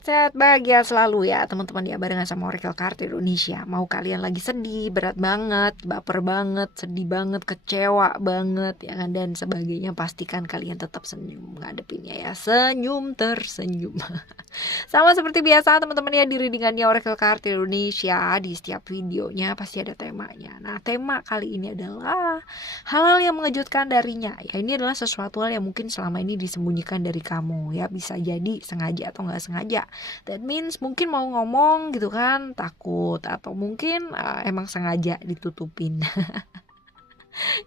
sehat-sehat, bahagia selalu ya teman-teman ya, barengan sama Oracle Card Indonesia. Mau kalian lagi sedih, berat banget, baper banget, sedih banget, kecewa banget ya kan, dan sebagainya, pastikan kalian tetap senyum ngadepinnya ya. Senyum tersenyum. Sama seperti biasa teman-teman ya, di readingannya Oracle Card Indonesia, di setiap videonya pasti ada temanya. Nah, tema kali ini adalah hal-hal yang mengejutkan darinya. Ya, ini adalah sesuatu hal yang mungkin selama ini disembunyikan dari kamu ya, bisa jadi sengaja atau nggak sengaja. That means mungkin mau ngomong gitu kan, takut, atau mungkin emang sengaja ditutupin.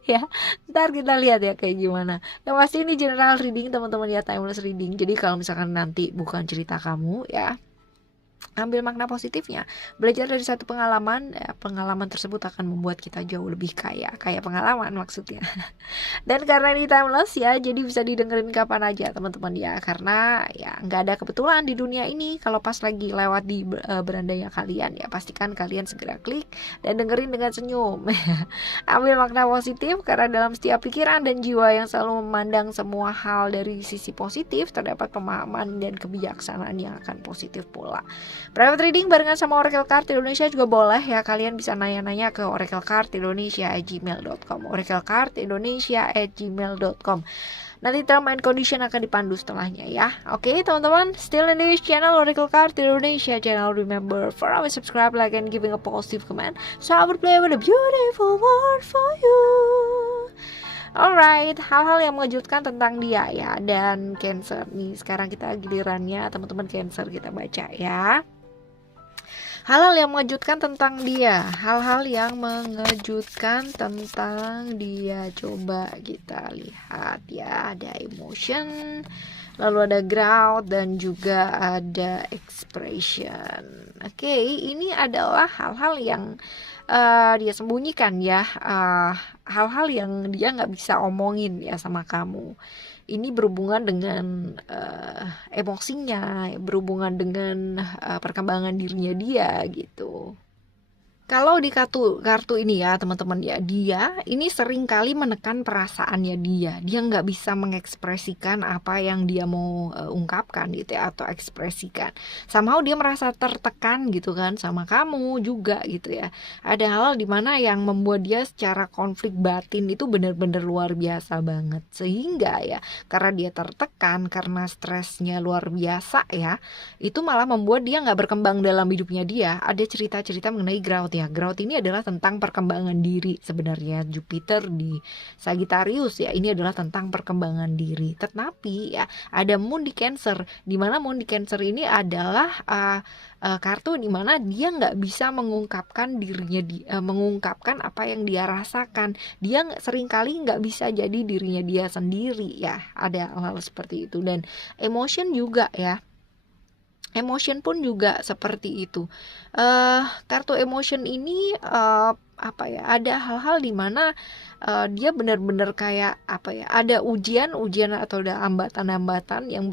Ya, ntar kita lihat ya kayak gimana. Yang pasti ini general reading teman-teman ya, timeless reading. Jadi kalau misalkan nanti bukan cerita kamu ya, ambil makna positifnya, belajar dari satu pengalaman ya, pengalaman tersebut akan membuat kita jauh lebih kaya pengalaman maksudnya. Dan karena ini timeless ya, jadi bisa didengerin kapan aja teman-teman ya, karena ya nggak ada kebetulan di dunia ini. Kalau pas lagi lewat di berandanya kalian ya, pastikan kalian segera klik dan dengerin dengan senyum. Ambil makna positif, karena dalam setiap pikiran dan jiwa yang selalu memandang semua hal dari sisi positif, terdapat pemahaman dan kebijaksanaan yang akan positif pula. Private reading barengan sama Oracle Card Indonesia juga boleh ya. Kalian bisa nanya-nanya ke oraclecardindonesia@gmail.com, oraclecardindonesia@gmail.com. Nanti term and condition akan dipandu setelahnya ya. Oke teman-teman, still in this channel Oracle Card Indonesia channel. Remember for our subscribe, like, and giving a positive comment, so I will play with a beautiful word for you. Alright, hal-hal yang mengejutkan tentang dia ya. Dan Cancer nih, sekarang kita gilirannya teman-teman Cancer, kita baca ya. Hal-hal yang mengejutkan tentang dia, hal-hal yang mengejutkan tentang dia. Coba kita lihat ya, ada emotion, lalu ada growth, dan juga ada expression. Oke, ini adalah hal-hal yang dia sembunyikan ya, hal-hal yang dia nggak bisa omongin ya sama kamu. Ini berhubungan dengan emosinya, berhubungan dengan perkembangan dirinya dia gitu. Kalau di kartu ini ya teman-teman ya, dia ini sering kali menekan perasaannya dia nggak bisa mengekspresikan apa yang dia mau ungkapkan gitu ya, atau ekspresikan. Somehow dia merasa tertekan gitu kan sama kamu juga gitu ya. Ada hal dimana yang membuat dia secara konflik batin itu benar-benar luar biasa banget, sehingga ya karena dia tertekan, karena stresnya luar biasa ya, itu malah membuat dia nggak berkembang dalam hidupnya dia. Ada cerita-cerita mengenai growth ya. Growth ini adalah tentang perkembangan diri sebenarnya. Jupiter di Sagittarius ya, ini adalah tentang perkembangan diri. Tetapi ya ada Moon di Cancer, dimana Moon di Cancer ini adalah kartu dimana dia nggak bisa mengungkapkan dirinya, mengungkapkan apa yang dia rasakan. Dia seringkali nggak bisa jadi dirinya dia sendiri ya. Ada hal seperti itu. Dan emotion juga ya, emotion pun juga seperti itu. Kartu emotion ini apa ya, ada hal-hal di mana dia benar-benar kayak apa ya, ada ujian atau ada hambatan-hambatan yang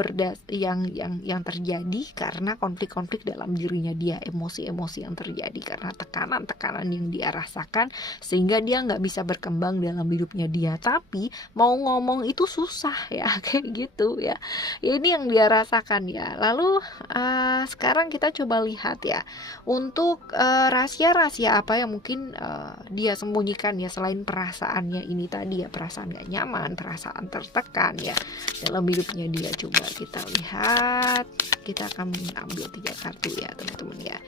terjadi karena konflik-konflik dalam dirinya dia, emosi-emosi yang terjadi karena tekanan-tekanan yang dia rasakan, sehingga dia nggak bisa berkembang dalam hidupnya dia. Tapi mau ngomong itu susah ya, kayak gitu ya. Ini yang dia rasakan ya. Lalu sekarang kita coba lihat ya, untuk rahasia-rahasia apa yang mungkin dia sembunyikan ya, selain perasaannya ini tadi ya, perasaan gak nyaman, perasaan tertekan ya dalam hidupnya dia. Coba kita lihat, kita akan ambil 3 kartu ya teman-teman ya.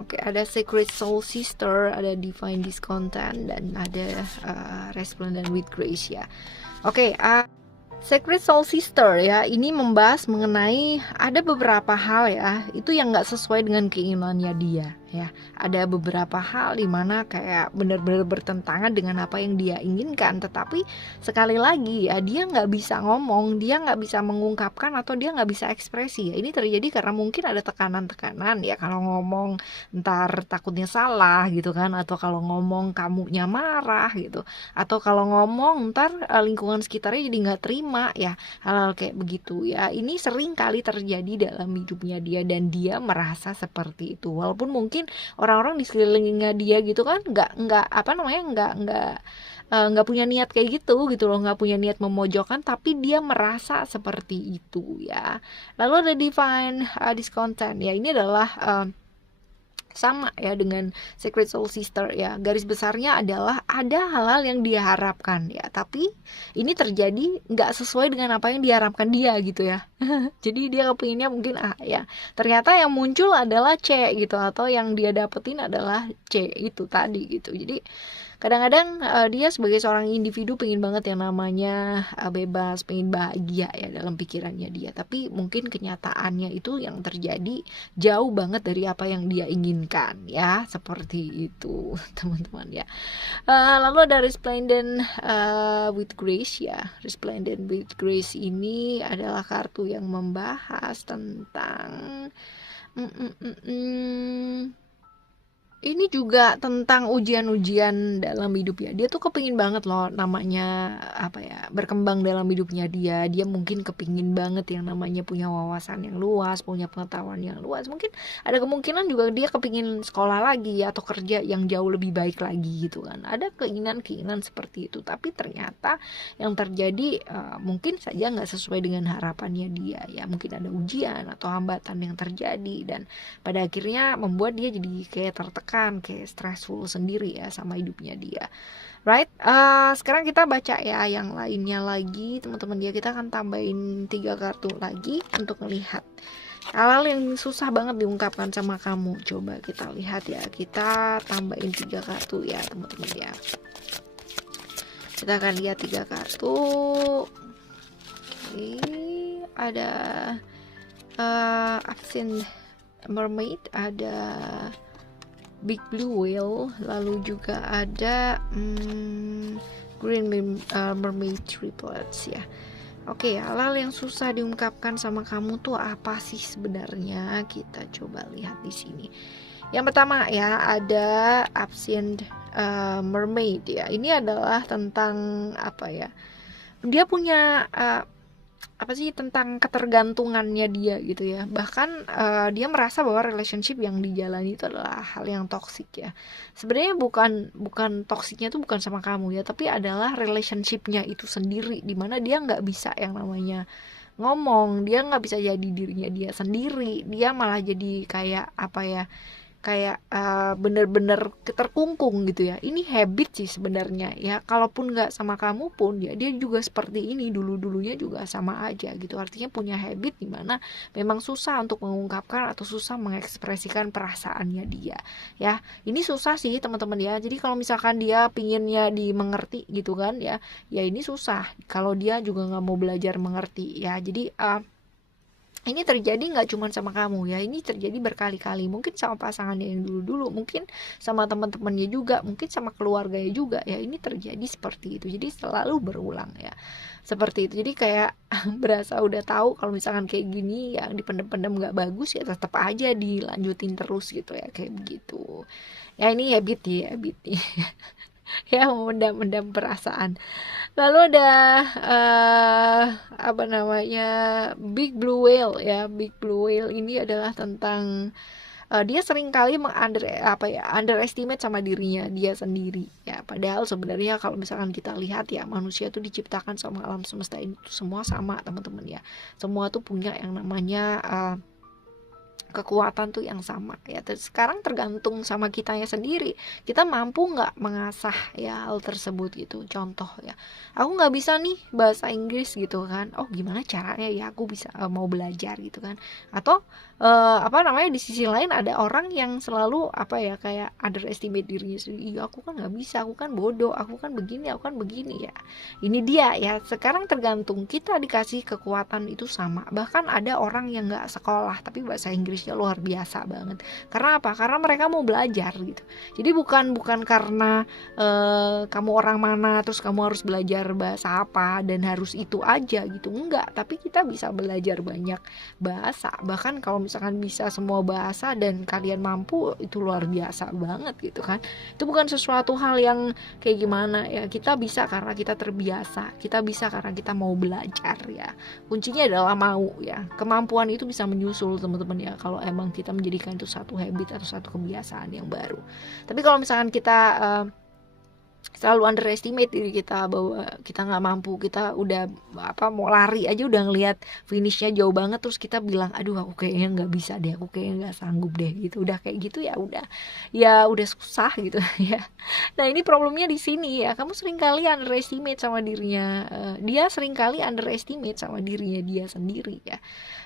Oke, ada Sacred Soul Sister, ada Divine Discontent, dan ada Resplendent with Grace ya. Oke, Sacred Soul Sister ya, ini membahas mengenai ada beberapa hal ya, itu yang gak sesuai dengan keinginannya dia ya. Ada beberapa hal dimana kayak benar-benar bertentangan dengan apa yang dia inginkan, tetapi sekali lagi ya, dia nggak bisa ngomong, dia nggak bisa mengungkapkan, atau dia nggak bisa ekspresi ya. Ini terjadi karena mungkin ada tekanan-tekanan ya. Kalau ngomong ntar takutnya salah gitu kan, atau kalau ngomong kamunya marah gitu, atau kalau ngomong ntar lingkungan sekitarnya jadi nggak terima menerima ya hal-hal kayak begitu ya. Ini sering kali terjadi dalam hidupnya dia dan dia merasa seperti itu. Walaupun mungkin orang-orang di sekelilingnya dia gitu kan nggak apa namanya nggak punya niat kayak gitu loh, nggak punya niat memojokkan, tapi dia merasa seperti itu ya. Lalu ada divine discontent ya, ini adalah sama ya dengan Secret Soul Sister ya. Garis besarnya adalah ada hal-hal yang diharapkan ya, tapi ini terjadi nggak sesuai dengan apa yang diharapkan dia gitu ya. Jadi dia kepinginnya mungkin A ya, ternyata yang muncul adalah C gitu, atau yang dia dapetin adalah C itu tadi gitu. Jadi kadang-kadang dia sebagai seorang individu pengen banget yang namanya bebas, pengen bahagia ya dalam pikirannya dia, tapi mungkin kenyataannya itu yang terjadi jauh banget dari apa yang dia inginkan ya, seperti itu teman-teman ya. Lalu ada Resplendent with Grace ya. Resplendent with Grace ini adalah kartu yang membahas tentang ini juga tentang ujian-ujian dalam hidupnya. Dia tuh kepingin banget loh namanya apa ya, berkembang dalam hidupnya dia. Dia mungkin kepingin banget yang namanya punya wawasan yang luas, punya pengetahuan yang luas. Mungkin ada kemungkinan juga dia kepingin sekolah lagi atau kerja yang jauh lebih baik lagi gitu kan. Ada keinginan-keinginan seperti itu. Tapi ternyata yang terjadi mungkin saja nggak sesuai dengan harapannya dia ya. Mungkin ada ujian atau hambatan yang terjadi dan pada akhirnya membuat dia jadi kayak tertekan, kayak stressful sendiri ya sama hidupnya dia. Right? Sekarang kita baca ya yang lainnya lagi teman-teman ya. Kita akan tambahin 3 kartu lagi untuk melihat hal-hal yang susah banget diungkapkan sama kamu. Coba kita lihat ya. Kita tambahin 3 kartu ya teman-teman ya. Kita akan lihat 3 kartu. Oke, ada Absent Mermaid, ada Big Blue Whale, lalu juga ada Green Mermaid Triplets ya. Oke, hal-hal yang susah diungkapkan sama kamu tuh apa sih sebenarnya? Kita coba lihat di sini. Yang pertama ya ada Absent Mermaid ya. Ini adalah tentang apa ya? Dia punya apa sih, tentang ketergantungannya dia gitu ya. Bahkan dia merasa bahwa relationship yang dijalani itu adalah hal yang toksik ya. Sebenarnya bukan toksiknya itu bukan sama kamu ya, tapi adalah relationshipnya itu sendiri, dimana dia nggak bisa yang namanya ngomong, dia nggak bisa jadi dirinya dia sendiri, dia malah jadi kayak apa ya, kayak bener-bener terkungkung gitu ya. Ini habit sih sebenarnya ya. Kalaupun nggak sama kamu pun ya dia juga seperti ini, dulunya juga sama aja gitu. Artinya punya habit dimana memang susah untuk mengungkapkan atau susah mengekspresikan perasaannya dia ya. Ini susah sih teman-teman ya. Jadi kalau misalkan dia pinginnya dimengerti gitu kan ya, ya ini susah kalau dia juga nggak mau belajar mengerti ya. Jadi ini terjadi nggak cuma sama kamu ya, ini terjadi berkali-kali, mungkin sama pasangannya yang dulu-dulu, mungkin sama teman-temannya juga, mungkin sama keluarganya juga ya. Ini terjadi seperti itu, jadi selalu berulang ya seperti itu. Jadi kayak berasa udah tahu kalau misalkan kayak gini yang dipendem-pendem nggak bagus ya, tetap aja dilanjutin terus gitu ya, kayak begitu ya. Ini habit ya, memendam-pendam perasaan. Lalu ada apa namanya, Big Blue Whale ya. Big Blue Whale ini adalah tentang dia sering kali underestimate sama dirinya dia sendiri ya. Padahal sebenarnya kalau misalkan kita lihat ya, manusia tuh diciptakan sama alam semesta ini tuh semua sama teman-teman ya. Semua tuh punya yang namanya kekuatan tuh yang sama ya. Sekarang tergantung sama kitanya sendiri, kita mampu nggak mengasah ya hal tersebut gitu. Contoh ya, aku nggak bisa nih bahasa Inggris gitu kan, oh gimana caranya ya aku bisa mau belajar gitu kan. Atau apa namanya, di sisi lain ada orang yang selalu apa ya, kayak underestimate dirinya sendiri. Iya aku kan nggak bisa, aku kan bodoh, aku kan begini ya. Ini dia ya, sekarang tergantung kita dikasih kekuatan itu sama. Bahkan ada orang yang nggak sekolah tapi bahasa Inggrisnya luar biasa banget. Karena apa? Karena mereka mau belajar gitu. Jadi bukan karena kamu orang mana terus kamu harus belajar bahasa apa dan harus itu aja gitu. Enggak, tapi kita bisa belajar banyak bahasa. Bahkan kalau misalkan bisa semua bahasa dan kalian mampu, itu luar biasa banget gitu kan. Itu bukan sesuatu hal yang kayak gimana ya, kita bisa karena kita terbiasa, kita bisa karena kita mau belajar ya. Kuncinya adalah mau ya. Kemampuan itu bisa menyusul teman-teman ya, kalau emang kita menjadikan itu satu habit atau satu kebiasaan yang baru. Tapi kalau misalkan kita selalu underestimate diri kita bahwa kita nggak mampu, kita udah mau lari aja udah ngelihat finishnya jauh banget, terus kita bilang aduh aku kayaknya nggak bisa deh, aku kayaknya nggak sanggup deh gitu, udah kayak gitu ya udah susah gitu ya. Nah ini problemnya di sini ya, kamu sering kali underestimate sama dirinya, dia sering kali underestimate sama dirinya dia sendiri ya,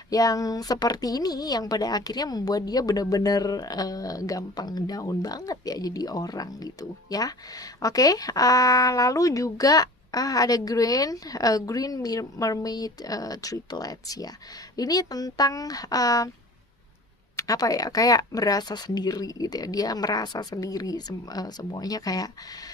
yang seperti ini yang pada akhirnya membuat dia benar-benar gampang down banget ya jadi orang gitu ya. Oke, lalu juga ada Green Mermaid Triplets ya. Ini tentang apa ya, kayak merasa sendiri gitu ya. Dia merasa sendiri, semuanya kayak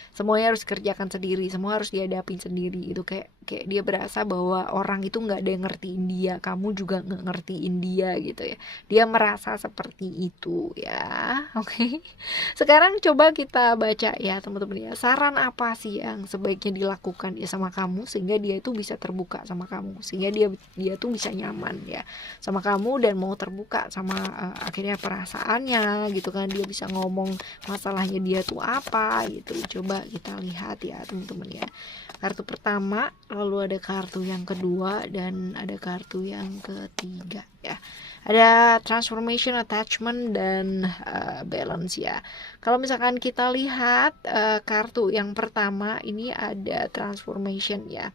semuanya harus kerjakan sendiri, semua harus dihadapin sendiri. Itu kayak dia berasa bahwa orang itu nggak ada yang ngertiin dia, kamu juga nggak ngertiin dia gitu ya. Dia merasa seperti itu ya. Oke. Sekarang coba kita baca ya teman-teman ya, saran apa sih yang sebaiknya dilakukan ya sama kamu sehingga dia itu bisa terbuka sama kamu, sehingga dia tuh bisa nyaman ya sama kamu dan mau terbuka sama akhirnya perasaannya gitu kan. Dia bisa ngomong masalahnya dia tuh apa gitu. Coba kita lihat ya teman-teman ya, kartu pertama, lalu ada kartu yang kedua, dan ada kartu yang ketiga ya. Ada transformation, attachment, dan balance ya. Kalau misalkan kita lihat kartu yang pertama ini ada transformation ya.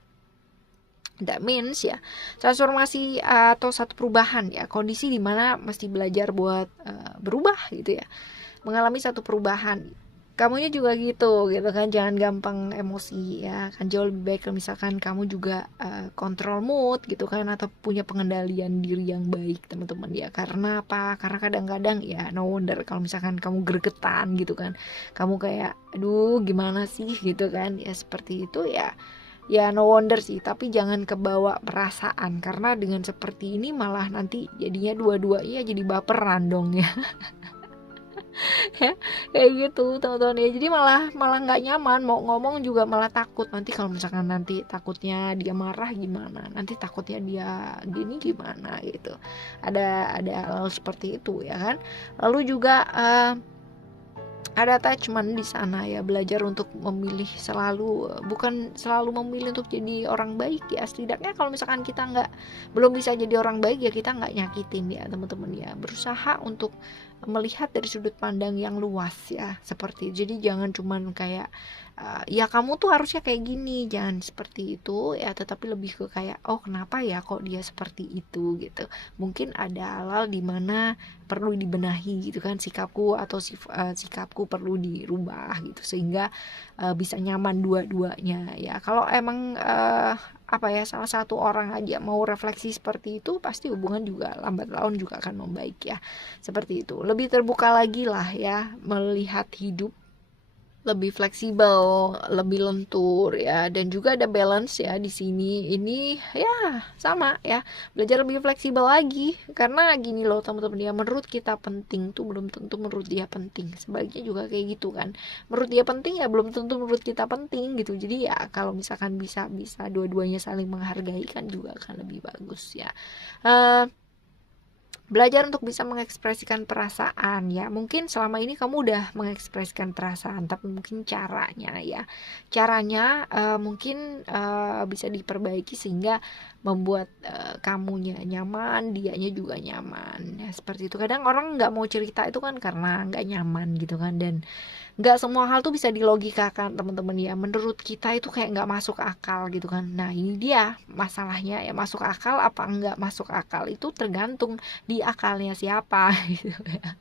That means ya transformasi atau satu perubahan ya, kondisi dimana mesti belajar buat berubah gitu ya, mengalami satu perubahan. Kamunya juga gitu kan, jangan gampang emosi ya kan. Jauh lebih baik kalau misalkan kamu juga kontrol mood gitu kan, atau punya pengendalian diri yang baik teman-teman ya. Karena apa? Karena kadang-kadang ya no wonder kalau misalkan kamu gregetan gitu kan, kamu kayak aduh gimana sih gitu kan ya, seperti itu ya. Ya no wonder sih, tapi jangan kebawa perasaan, karena dengan seperti ini malah nanti jadinya dua-duanya jadi baperan dong ya. Ya kayak gitu teman-teman ya, jadi malah nggak nyaman, mau ngomong juga malah takut, nanti kalau misalkan nanti takutnya dia marah gimana, nanti takutnya dia gini gimana gitu. Ada hal seperti itu ya kan. Lalu juga ada attachment di sana ya, belajar untuk memilih selalu, bukan selalu memilih untuk jadi orang baik ya. Setidaknya kalau misalkan kita belum bisa jadi orang baik ya, kita nggak nyakitin ya teman-teman ya. Berusaha untuk melihat dari sudut pandang yang luas ya, seperti jadi jangan cuman kayak ya kamu tuh harusnya kayak gini, jangan seperti itu ya, tetapi lebih ke kayak oh kenapa ya kok dia seperti itu gitu. Mungkin ada hal-hal di mana perlu dibenahi gitu kan, sikapku atau sikapku perlu dirubah gitu, sehingga bisa nyaman dua-duanya ya. Kalau emang salah satu orang aja mau refleksi seperti itu, pasti hubungan juga lambat laun juga akan membaik ya. Seperti itu, lebih terbuka lagi lah ya, melihat hidup lebih fleksibel, lebih lentur ya, dan juga ada balance ya di sini. Ini ya sama ya, belajar lebih fleksibel lagi, karena gini loh teman-teman ya, menurut kita penting tuh belum tentu menurut dia penting, sebaliknya juga kayak gitu kan. Menurut dia penting ya belum tentu menurut kita penting gitu. Jadi ya kalau misalkan bisa dua-duanya saling menghargai kan juga akan lebih bagus ya. Belajar untuk bisa mengekspresikan perasaan ya. Mungkin selama ini kamu udah mengekspresikan perasaan, tapi mungkin caranya mungkin bisa diperbaiki sehingga membuat kamunya nyaman, dianya juga nyaman ya, seperti itu. Kadang orang nggak mau cerita itu kan karena nggak nyaman gitu kan, dan nggak semua hal tuh bisa dilogikakan teman-teman ya. Menurut kita itu kayak nggak masuk akal gitu kan. Nah ini dia masalahnya ya, masuk akal apa nggak masuk akal itu tergantung di akalnya siapa gitu ya.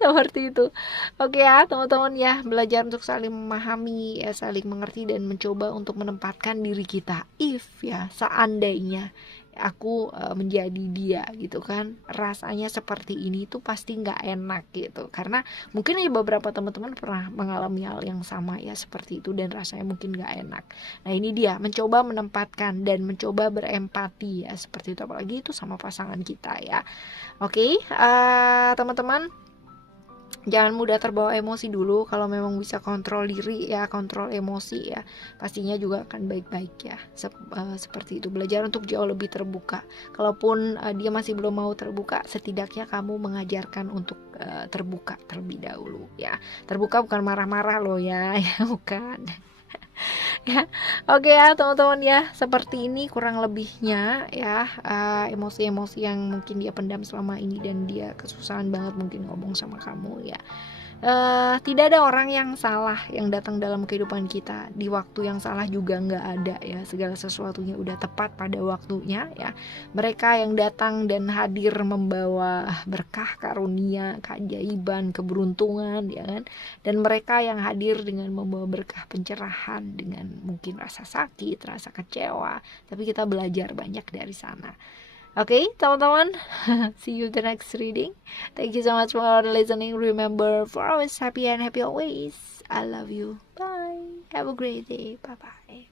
Seperti itu. Oke ya teman-teman ya, belajar untuk saling memahami ya, saling mengerti, dan mencoba untuk menempatkan diri kita, if ya seandainya aku menjadi dia gitu kan, rasanya seperti ini tuh pasti nggak enak gitu. Karena mungkin ya beberapa teman-teman pernah mengalami hal yang sama ya seperti itu, dan rasanya mungkin nggak enak. Nah ini dia, mencoba menempatkan dan mencoba berempati ya seperti itu, apalagi itu sama pasangan kita ya. Oke, teman-teman, jangan mudah terbawa emosi dulu. Kalau memang bisa kontrol diri ya, kontrol emosi ya, pastinya juga akan baik-baik ya. Seperti itu, belajar untuk jauh lebih terbuka. Kalaupun dia masih belum mau terbuka, setidaknya kamu mengajarkan untuk terbuka terlebih dahulu ya. Terbuka bukan marah-marah loh ya, ya bukan. Ya, oke ya teman-teman ya, seperti ini kurang lebihnya ya, emosi-emosi yang mungkin dia pendam selama ini dan dia kesusahan banget mungkin ngomong sama kamu ya. Tidak ada orang yang salah yang datang dalam kehidupan kita di waktu yang salah, juga nggak ada ya, segala sesuatunya udah tepat pada waktunya ya. Mereka yang datang dan hadir membawa berkah, karunia, keajaiban, keberuntungan ya kan, dan mereka yang hadir dengan membawa berkah pencerahan dengan mungkin rasa sakit, rasa kecewa, tapi kita belajar banyak dari sana. Oke, teman-teman, see you the next reading. Thank you so much for listening. Remember, for always happy and happy always. I love you. Bye. Have a great day. Bye-bye.